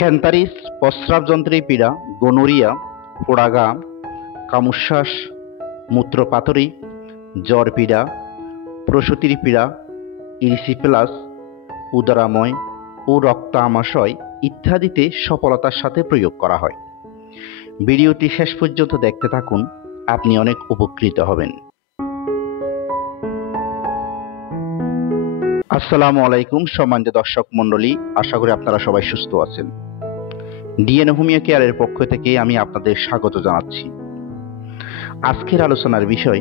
ক্যান্সারিস, প্রস্রাবযন্ত্রের পীড়া, গনোরিয়া, পোড়াগা, কামুশ্বাস, মূত্রপাথড়ী, জ্বর পীড়া, প্রসূতির পীড়া, ইরিসিপ্লাস, উদরাময় ও রক্ত আমাশয় ইত্যাদিতে সফলতার সাথে প্রয়োগ করা হয়। ভিডিওটি শেষ পর্যন্ত দেখতে থাকুন, আপনি অনেক উপকৃত হবেন। আসসালামু আলাইকুম সম্মানিত দর্শক মণ্ডলী, আশা করি আপনারা সবাই সুস্থ আছেন। ডিএনএ হোমিও কেয়ারের পক্ষ থেকে আমি আপনাদের স্বাগত জানাচ্ছি। আজকের আলোচনার বিষয়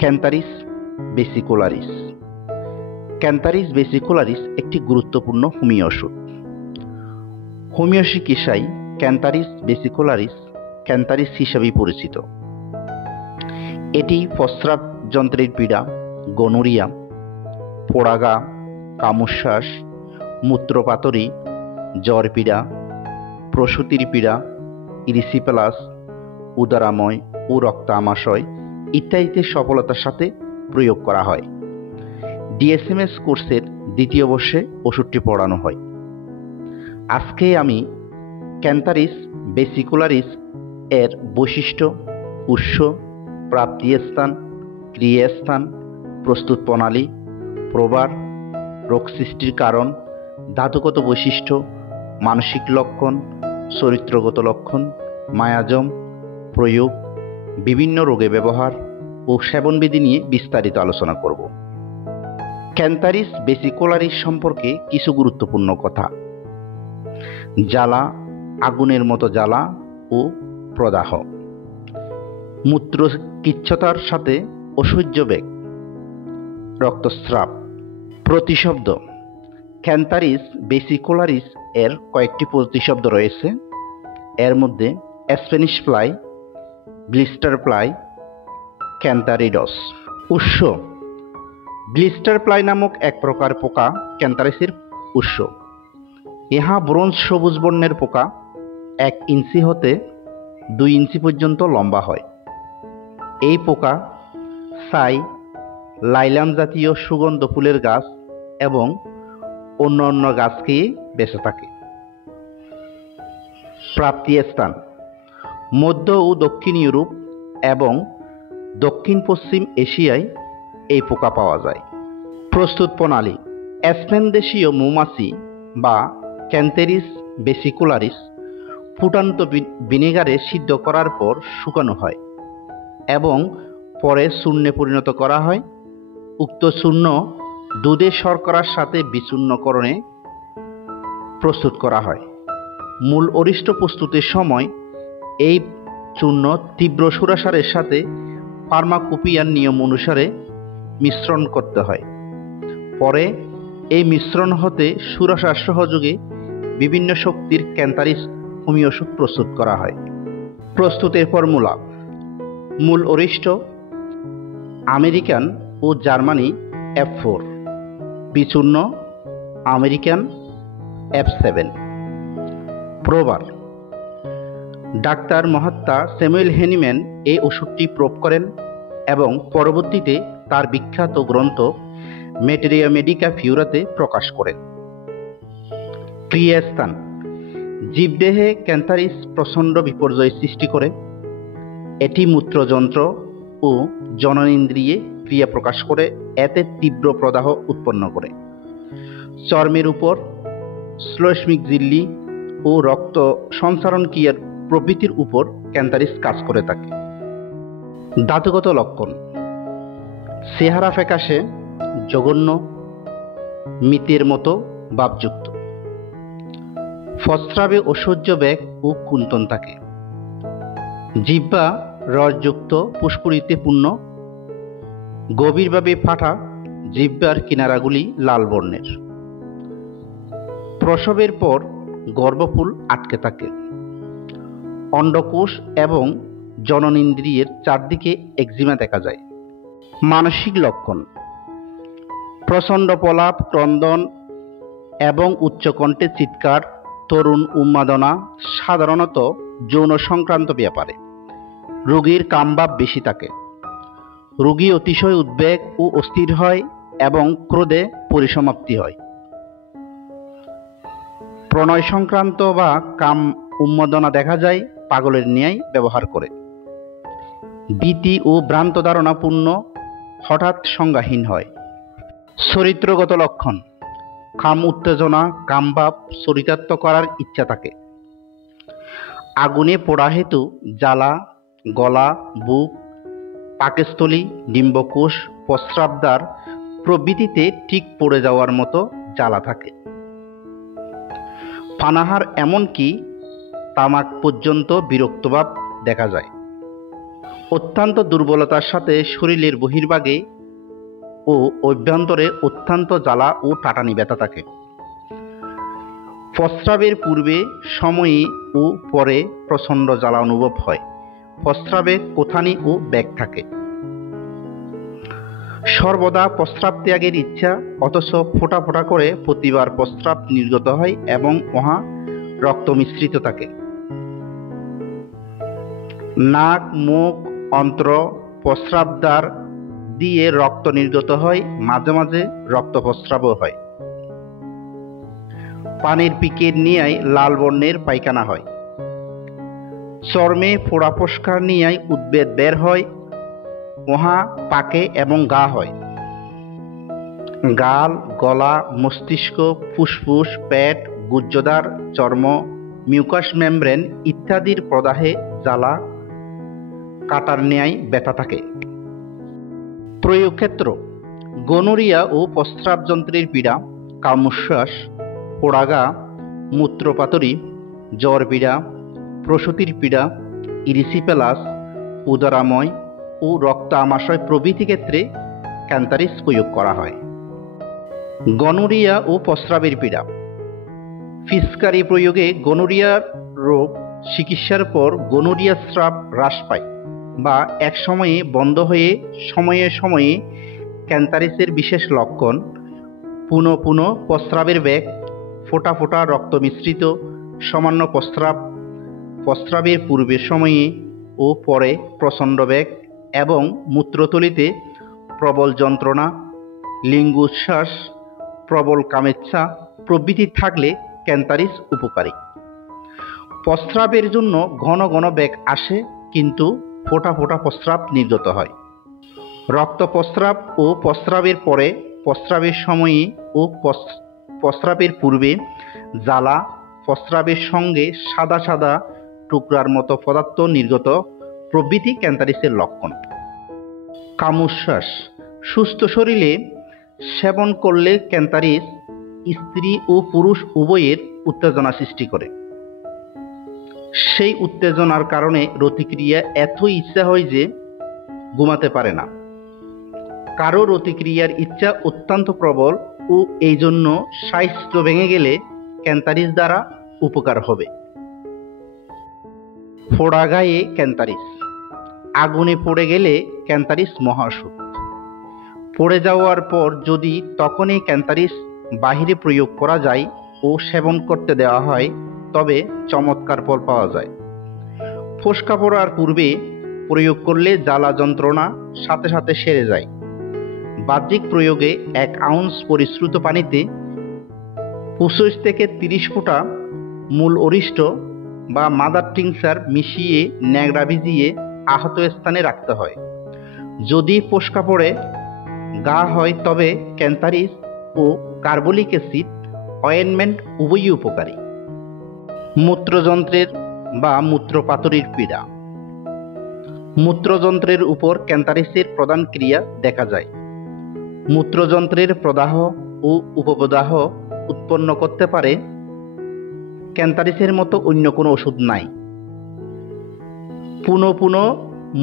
ক্যান্সারিস বেসিকুলারিস। ক্যান্সারিস বেসিকুলারিস একটি গুরুত্বপূর্ণ হোমিও ওষুধ। হোমিও চিকিৎসায় ক্যান্সারিস বেসিকুলারিস ক্যান্সারিস হিসেবেই পরিচিত। এটি প্রস্রাবযন্ত্রের পীড়া, গনোরিয়া, পোড়াগা, কামুশ্বাস, মূত্রপাথড়ী, জ্বর পীড়া, প্রসূতির পীড়া, ইরিসিপ্লাস, উদরাময় ও রক্ত আমাশয় ইত্যাদিতে সফলতার সাথে প্রয়োগ করা হয়। ডিএসএমএস কোর্সের দ্বিতীয় বর্ষে ওষুধটি পড়ানো হয়। আজকে আমি ক্যান্সারিস বেসিকুলারিস এর বৈশিষ্ট্য, উৎস, প্রাপ্তিস্থান, ক্রিয়াস্থান, প্রস্তুত প্রণালী, প্রভাব, রোগ সৃষ্টির কারণ, ধাতুগত বৈশিষ্ট্য, মানসিক লক্ষণ, চরিত্রগত লক্ষণ, মায়াজম, প্রয়োগ, বিভিন্ন রোগে ব্যবহার ও সেবনবিধি নিয়ে বিস্তারিত আলোচনা করব। ক্যান্সারিস বেসিকুলারিস সম্পর্কে কিছু গুরুত্বপূর্ণ কথা। জ্বালা, আগুনের মতো জ্বালা ও প্রদাহ, মূত্রকিচ্ছতার সাথে অসহ্য বেগ, রক্তস্রাব। প্রতিশব্দ। ক্যান্সারিস বেসিকুলারিস এর কয়েকটি প্রতিশব্দ রয়েছে। এর মধ্যে স্প্যানিশ ফ্লাই, ব্লিস্টার ফ্লাই, ক্যান্থারিডস। উৎস। ব্লিস্টার ফ্লাই নামক এক প্রকার পোকা ক্যান্সারিসের উৎস। ইহা ব্রোঞ্জ সবুজ বর্ণের পোকা, 1 ইঞ্চি হতে 2 ইঞ্চি পর্যন্ত লম্বা হয়। এই পোকা ছাই, লাইলাম জাতীয় সুগন্ধ ফুলের গাছ এবং অন্যান্য গাছ খেয়ে বেঁচে থাকে। প্রাপ্তিস্থান। মধ্য ও দক্ষিণ ইউরোপ এবং দক্ষিণ পশ্চিম এশিয়ায় এই পোকা পাওয়া যায়। প্রস্তুত প্রণালী। স্পেন দেশীয় মৌমাছি বা ক্যান্সারিস বেসিকুলারিস ফুটান্ত ভিনেগারে সিদ্ধ করার পর শুকানো হয় এবং পরে চূর্ণে পরিণত করা হয়। উক্ত চূর্ণ দুধে শর্করার সাথে বিচূর্ণকরণে প্রস্তুত করা হয়। মূল অরিষ্ট প্রস্তুতের সময় এই চূর্ণ তীব্র সুরাসারের সাথে ফার্মাকোপিয়ার নিয়ম অনুসারে মিশ্রণ করতে হয়। পরে এই মিশ্রণ হতে সুরাসার সহযোগে বিভিন্ন শক্তির ক্যান্সারিস হোমিও ওষুধ প্রস্তুত করা হয়। প্রস্তুতের ফর্মুলা। মূল অরিষ্ট আমেরিকান ও জার্মানি F4, বিচূর্ণ আমেরিকান F7। প্রভাব। ডাক্তার মহাত্মা স্যামুয়েল হেনিম্যান এই ওষুধটি প্রয়োগ করেন এবং পরবর্তীতে তার বিখ্যাত গ্রন্থ ম্যাটেরিয়া মেডিকা ফিউরাতে প্রকাশ করেন। ক্রিয়াস্থান। জীবদেহে ক্যান্সারিস প্রচণ্ড বিপর্যয় সৃষ্টি করে। এটি মূত্রযন্ত্র ও জননেন্দ্রিয়ে ক্রিয়া প্রকাশ করে, এতে তীব্র প্রদাহ উৎপন্ন করে। চর্মের উপর শ্লেষ্মিক ঝিল্লি ও রক্ত সঞ্চারণ ক্রিয়ার প্রভৃতির উপর ক্যান্সারিস কাজ করে থাকে। ধাতুগত লক্ষণ। চেহারা ফ্যাকাশে, জঘন্য, মৃতের মতো ভাবযুক্ত। প্রস্রাবে অসহ্য বেগ ও কুন্তন থাকে। জিহ্বা রসযুক্ত, পুষ্পরিতে পূর্ণ, গভীরভাবে ফাটা, জিহ্বার কিনারাগুলি লাল বর্ণের। প্রসবের পর গর্ভপুল আটকে থাকে। অন্ডকোষ এবং জননেন্দ্রিয়ের চারদিকে একজিমা দেখা যায়। মানসিক লক্ষণ। প্রচণ্ড প্রলাপ, ক্রন্দন এবং উচ্চকণ্ঠে চিৎকার, তরুণ উন্মাদনা, সাধারণত যৌন সংক্রান্ত ব্যাপারে। রোগীর কামভাব বেশি থাকে। রোগী অতিশয় উদ্বেগ ও অস্থির হয় এবং ক্রোধে পরিসমাপ্তি হয়। প্রণয় সংক্রান্ত বা কাম উন্মাদনা দেখা যায় পাগলের ন্যায় ব্যবহার করে। ভীতি ও ভ্রান্ত ধারণাপূর্ণ, হঠাৎ সংজ্ঞাহীন হয়। চরিত্রগত লক্ষণ: কাম উত্তেজনা, কামভাব চরিতার্থ করার ইচ্ছা থাকে। আগুনে পোড়া হেতু জ্বালা, গলা, বুক, পাকস্থলী, ডিম্বকোষ, প্রস্রাবদ্বার প্রভৃতিতে ঠিক পড়ে যাওয়ার মতো জ্বালা থাকে। পানাহার এমনকি তামাক পর্যন্ত বিরক্তভাব দেখা যায়। অত্যন্ত দুর্বলতার সাথে শরীরের বহির্ভাগে ও অভ্যন্তরে অত্যন্ত জ্বালা ও টাটানি ব্যথা থাকে। প্রস্রাবের পূর্বে, সময়ে ও পরে প্রচণ্ড জ্বালা অনুভব হয়। প্রস্রাবে কোথানি ও ব্যাগ থাকে। সর্বদা প্রস্রাব ত্যাগের ইচ্ছা, অথচ ফোঁটা ফোঁটা করে প্রতিবার প্রস্রাব নির্গত হয় এবং উহা রক্ত মিশ্রিত থাকে। নাক, মুখ, অন্ত্র, প্রস্রাবদ্বার দিয়ে রক্ত নির্গত হয়, মাঝে মাঝে রক্ত প্রস্রাবও হয়। পানির পিকের নিয়ায় লাল বর্ণের পায়খানা হয়। চর্মে ফোড়া ফোস্কা নিয়ায় উদ্বেদ বের হয়, উহা পাকে এবং গা হয়। গাল, গলা, মস্তিষ্ক, ফুসফুস, পেট, গুহ্যদ্বার, চর্ম, মিউকাস মেমব্রেন ইত্যাদির প্রদাহে জ্বালা, কাটার ন্যায় ব্যথা থাকে। প্রয়োগ ক্ষেত্র: গনোরিয়া ও প্রস্রাবযন্ত্রের পীড়া, কামোচ্ছ্বাস, পোড়াগা, মূত্রপাতরি, জ্বর পীড়া, প্রসূতির পীড়া, ইরিসিপেলাস, উদরাময় ও রক্ত আমাশয় প্রভৃতি ক্ষেত্রে ক্যান্থারিস প্রয়োগ করা হয়। গনোরিয়া ও প্রস্রাবের পীড়া: ফিসকারি প্রয়োগে গনোরিয়া রোগ চিকিৎসার পর গনোরিয়া স্রাব হ্রাস পায় বা এক সময়ে বন্ধ হয়ে সময়ে সময়ে ক্যান্থারিসের বিশেষ লক্ষণ: পুনঃ পুনঃ প্রস্রাবের বেগ, ফোঁটা ফোঁটা রক্ত মিশ্রিত সামান্য প্রস্রাব, প্রস্রাবের পূর্বে, সময়ে ও পরে প্রচণ্ড বেগ এবং মূত্রথলিতে প্রবল যন্ত্রণা, লিঙ্গোচ্ছ্বাস, প্রবল কামেচ্ছা প্রভৃতি থাকলে ক্যান্থারিস উপকারী। প্রস্রাবের জন্য ঘন ঘন বেগ আসে কিন্তু ফোঁটা ফোঁটা প্রস্রাব নির্গত হয়। রক্ত প্রস্রাব ও প্রস্রাবের পরে, প্রস্রাবের সময়ে ও প্রস্রাবের পূর্বে জ্বালা, প্রস্রাবের সঙ্গে সাদা সাদা টুকরার মতো পদার্থ নির্গত প্রভৃতি ক্যান্থারিসের লক্ষণ। কামোচ্ছ্বাস: সুস্থ শরীরে সেবন করলে ক্যান্থারিস স্ত্রী ও পুরুষ উভয়ের উত্তেজনা সৃষ্টি করে। সেই উত্তেজনার কারণে রতিক্রিয়া এত ইচ্ছা হয় যে ঘুমাতে পারে না। কারো রতিক্রিয়ার ইচ্ছা অত্যন্ত প্রবল ও এই জন্য স্বাস্থ্য ভেঙে গেলে ক্যান্থারিস দ্বারা উপকার হবে। পোড়া গায়ে ক্যান্থারিস: আগুনে পড়ে গেলে ক্যান্থারিস মহাওষুধ। পড়ে যাওয়ার পর যদি তখনই ক্যান্থারিস বাহিরে প্রয়োগ করা যায় ও সেবন করতে দেওয়া হয় তবে চমৎকার ফল পাওয়া যায়। ফোস্কা পড়ার পূর্বে প্রয়োগ করলে জ্বালা যন্ত্রণা সাথে সাথে সেরে যায়। বাহ্যিক প্রয়োগে 1 আউন্স পরিশ্রুত পানিতে 25 থেকে 30 ফোঁটা মূল অরিষ্ট বা মাদার টিংচার মিশিয়ে ন্যাংরা ভিজিয়ে আহত স্থানে রাখতে হয়। যদি ফোস্কা পড়ে গা হয় তবে ক্যান্থারিস ও কার্বলিক অ্যাসিড অয়েনমেন্ট উভয়ই উপকারী। মূত্রযন্ত্রের বা মূত্রপাতরির পীড়া: মূত্রযন্ত্রের উপর ক্যান্থারিসের প্রধান ক্রিয়া দেখা যায়। মূত্রযন্ত্রের প্রদাহ ও উপপ্রদাহ উৎপন্ন করতে পারে। ক্যান্থারিসের মতো অন্য কোনো ওষুধ নাই। পুনঃ পুনঃ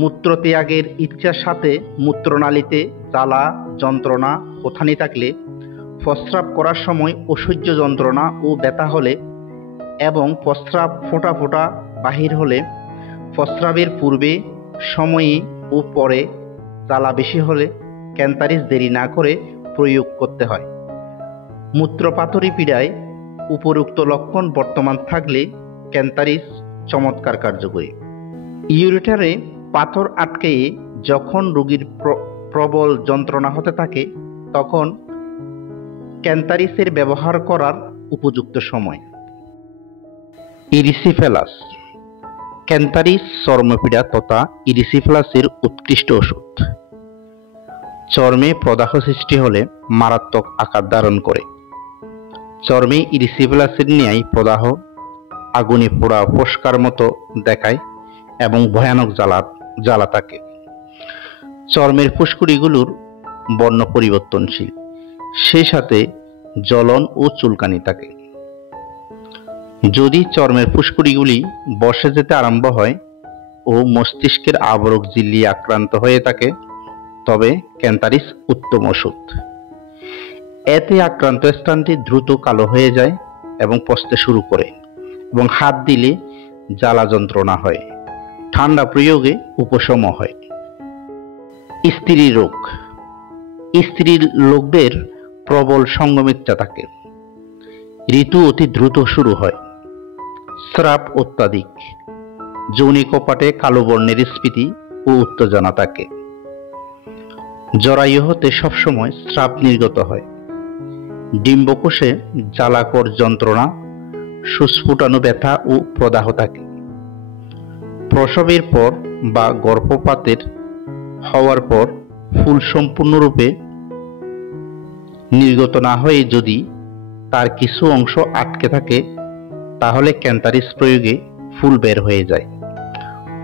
মূত্রত্যাগের ইচ্ছার সাথে মূত্রনালীতে জ্বালা, যন্ত্রণা, কোথানি থাকলে, প্রস্রাব করার সময় অসহ্য যন্ত্রণা ও ব্যথা হলে এবং প্রস্রাব ফোঁটা ফোঁটা বাহির হলে, প্রস্রাবের পূর্বে, সময়ে ও পরে জ্বালা বেশি হলে ক্যান্থারিস দেরি না করে প্রয়োগ করতে হয়। মূত্রপাতরি পীড়ায় উপরোক্ত লক্ষণ বর্তমান থাকলে ক্যান্থারিস চমৎকার কার্যকরী। ইউরেটারে পাথর আটকে যখন রোগীর প্রবল যন্ত্রণা হতে থাকে তখন ক্যান্থারিসের ব্যবহার করার উপযুক্ত সময়। ইরিসিফেলাস। ক্যান্থারিস চর্মপীড়া তথা ইরিসিফেলাসের উৎকৃষ্ট ওষুধ। চর্মে প্রদাহ সৃষ্টি হলে মারাত্মক আকার ধারণ করে। চর্মে ইরিসিফেলাসের ন্যায় প্রদাহ আগুনে পোড়া ফোস্কার মতো দেখায় এবং ভয়ানক জ্বালা থাকে। চর্মের ফুসকুড়িগুলোর বর্ণ পরিবর্তনশীল, সেই সাথে জ্বলন ও চুলকানি থাকে। যদি চর্মের ফুসকুড়িগুলি বসে যেতে আরম্ভ হয় ও মস্তিষ্কের আবরক ঝিল্লি আক্রান্ত হয়ে থাকে, তবে ক্যান্থারিস উত্তম ওষুধ। এতে আক্রান্ত স্থানটি দ্রুত কালো হয়ে যায় এবং পচতে শুরু করে এবং হাত দিলে জ্বালা যন্ত্রণা হয়। ঠান্ডা প্রয়োগে উপশম হয়। স্ত্রী রোগ। স্ত্রীর লোকদের প্রবল সঙ্গমিত্রা থাকে। ঋতু অতি দ্রুত শুরু হয়। স্রাব অত্যাধিক। যৌনি কপাটে কালো বর্ণের স্ফীতি ও উত্তেজনা থাকে। জরায়ু হতে সবসময় স্রাব নির্গত হয়। ডিম্বকোষে জ্বালাকর যন্ত্রণা, সুস্ফুটানো ব্যথা ও প্রদাহ থাকে। প্রসবের পর বা গর্ভপাতের হওয়ার পর ফুল সম্পূর্ণরূপে নির্গত না হয়ে যদি তার কিছু অংশ আটকে থাকে, তাহলে ক্যান্থারিস প্রয়োগে ফুল বের হয়ে যায়।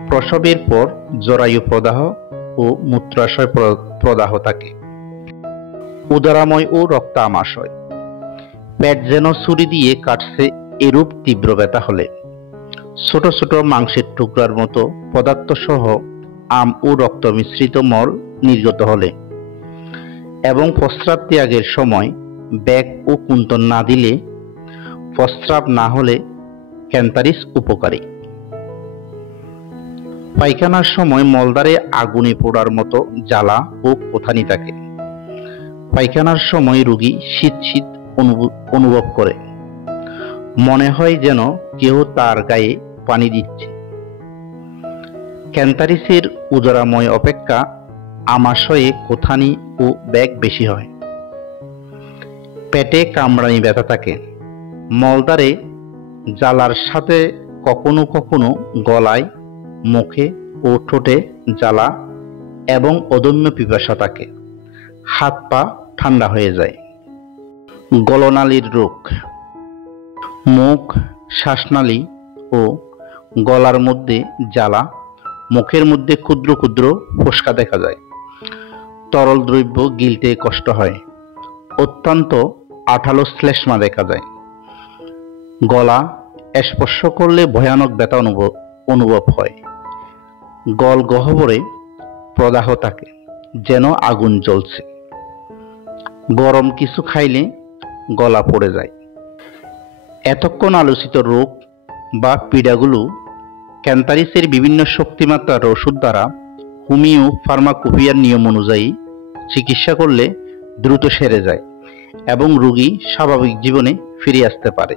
প্রসবের পর জরায়ু প্রদাহ ও মূত্রাশয় প্রদাহ থাকে। উদরাময় ও রক্ত আমাশয়। পেট যেন ছুরি দিয়ে কাটছে এরূপ তীব্র ব্যথা হলে, ছোট ছোট মাংসের টুকরার মতো পদার্থ সহ আম ও রক্ত মিশ্রিত মল নির্গত হলে এবং প্রস্রাব ত্যাগের সময় ব্যাগ ও কুন্তন না দিলে, প্রস্রাব না হলে ক্যান্থারিস উপকারী। পায়খানার সময় মলদ্বারে আগুনে পোড়ার মতো জ্বালা ও কোথানি থাকে। পায়খানার সময় রোগী শীত শীত অনুভব করে, মনে হয় যেন কেউ তার গায়ে পানি দিচ্ছে। ক্যান্থারিসের উদরাময় অপেক্ষা আমাশয়ে কোথানি ও ব্যাগ বেশি হয়। পেটে কামড়ানি ব্যথা থাকে। মলদ্বারে জ্বালার সাথে কখনো কখনো গলায়, মুখে ও ঠোঁটে জ্বালা এবং অদম্য পিপাসা থাকে। হাত পা ঠান্ডা হয়ে যায়। গলনালীর রোগ। মুখ, শ্বাসনালী ও গলার মধ্যে জ্বালা, মুখের মধ্যে ক্ষুদ্র ক্ষুদ্র ফোস্কা দেখা যায়। তরল দ্রব্য গিলতে কষ্ট হয়। অত্যন্ত আঠালো শ্লেষ্মা দেখা যায়। গলা স্পর্শ করলে ভয়ানক ব্যথা অনুভব হয়। গল গহ্বরে প্রদাহ থাকে, যেন আগুন জ্বলছে। গরম কিছু খাইলে গলা পড়ে যায়। এতক্ষণ আলোচিত রোগ বা পীড়াগুলো ক্যান্থারিসের বিভিন্ন শক্তিমাত্রার ওষুধ দ্বারা হোমিও ফার্মাকোপিয়ার নিয়ম অনুযায়ী চিকিৎসা করলে দ্রুত সেরে যায় এবং রোগী স্বাভাবিক জীবনে ফিরে আসতে পারে।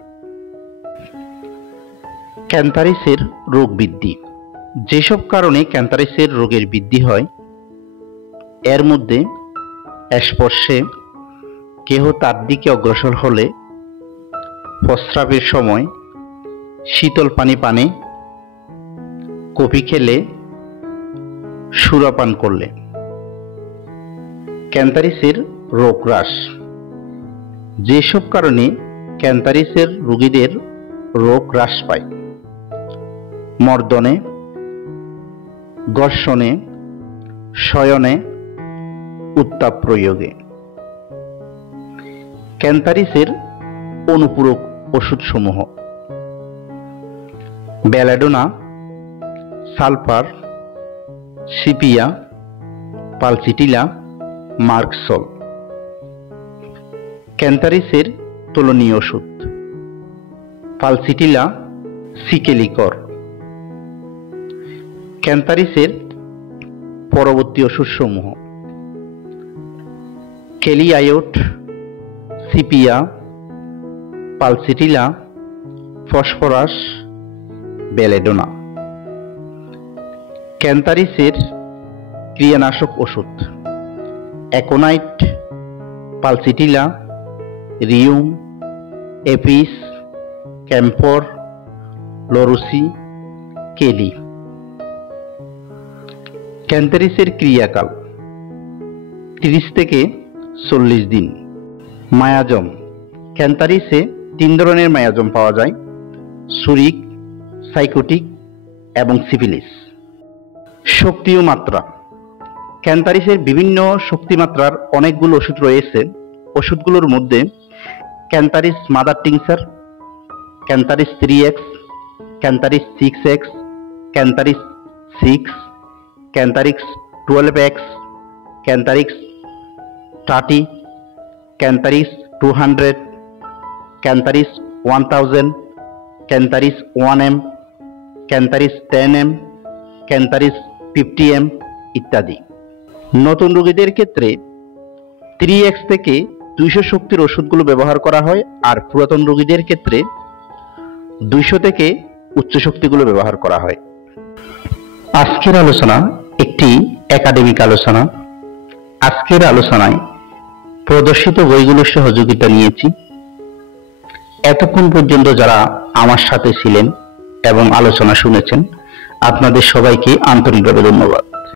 ক্যান্থারিসের রোগ বৃদ্ধি। যেসব কারণে ক্যান্থারিসের রোগের বৃদ্ধি হয়, এর মধ্যে স্পর্শে, কেহ তার দিকে অগ্রসর হলে, প্রস্রাবের সময়, শীতল পানি পানে, কফি খেলে, সুরাপান করলে। ক্যান্থারিসের রোগ হ্রাস। যেসব কারণে ক্যান্থারিসের রোগীদের রোগ হ্রাস পায়: মর্দনে, ঘর্ষণে, শয়নে, উত্তাপ প্রয়োগে। ক্যান্থারিসের অনুপূরক ওষুধসমূহ: belladonna, sulphur, sepia, pulsatilla, merc sol. ক্যান্থারিসের তুলনীয় ওষুধ: পালসিটিলা, সিকেলিকর। ক্যান্থারিসের পরবর্তী ওষুধসমূহ: কেলিয়ায়োট, সিপিয়া, পালসিটিলা, ফসফরাস, বেলেডোনা। ক্যান্থারিসের ক্রিয়ানাশক ওষুধ: অ্যাকোনাইট, পালসিটিলা, রিউম, এপিস, ক্যাম্ফর, লরুসি, কেলি। ক্যান্থারিসের ক্রিয়াকাল 30 থেকে 40 দিন। মায়াজম, ক্যান্থারিসে 3 ধরনের মায়াজম পাওয়া যায়: সুরিক, সাইকোটিক এবং সিফিলিস। শক্তি ও মাত্রা, ক্যান্থারিসের বিভিন্ন শক্তিমাত্রার অনেকগুলো ওষুধ রয়েছে। ওষুধগুলোর মধ্যে cantharis mother tincture, cantharis 3x, cantharis 6x, cantharis 6, cantharis 12x, cantharis 30, cantharis 200, cantharis 1000, cantharis 1m, cantharis 10m, cantharis 50m ইত্যাদি। নতুন রোগীদের ক্ষেত্রে 3x থেকে 200 শক্তির ওষুধগুলো ব্যবহার করা হয়, আর পুরাতন রোগীদের ক্ষেত্রে 200 থেকে উচ্চ শক্তিগুলো ব্যবহার করা হয়। আজকের আলোচনা একটি একাডেমিক আলোচনা। আজকের আলোচনায় প্রদর্শিত বইগুলোর সহযোগিতা নিয়েছি। এতক্ষণ পর্যন্ত যারা আমার সাথে ছিলেন এবং আলোচনা শুনেছেন, আপনাদের সবাইকে আন্তরিকভাবে ধন্যবাদ।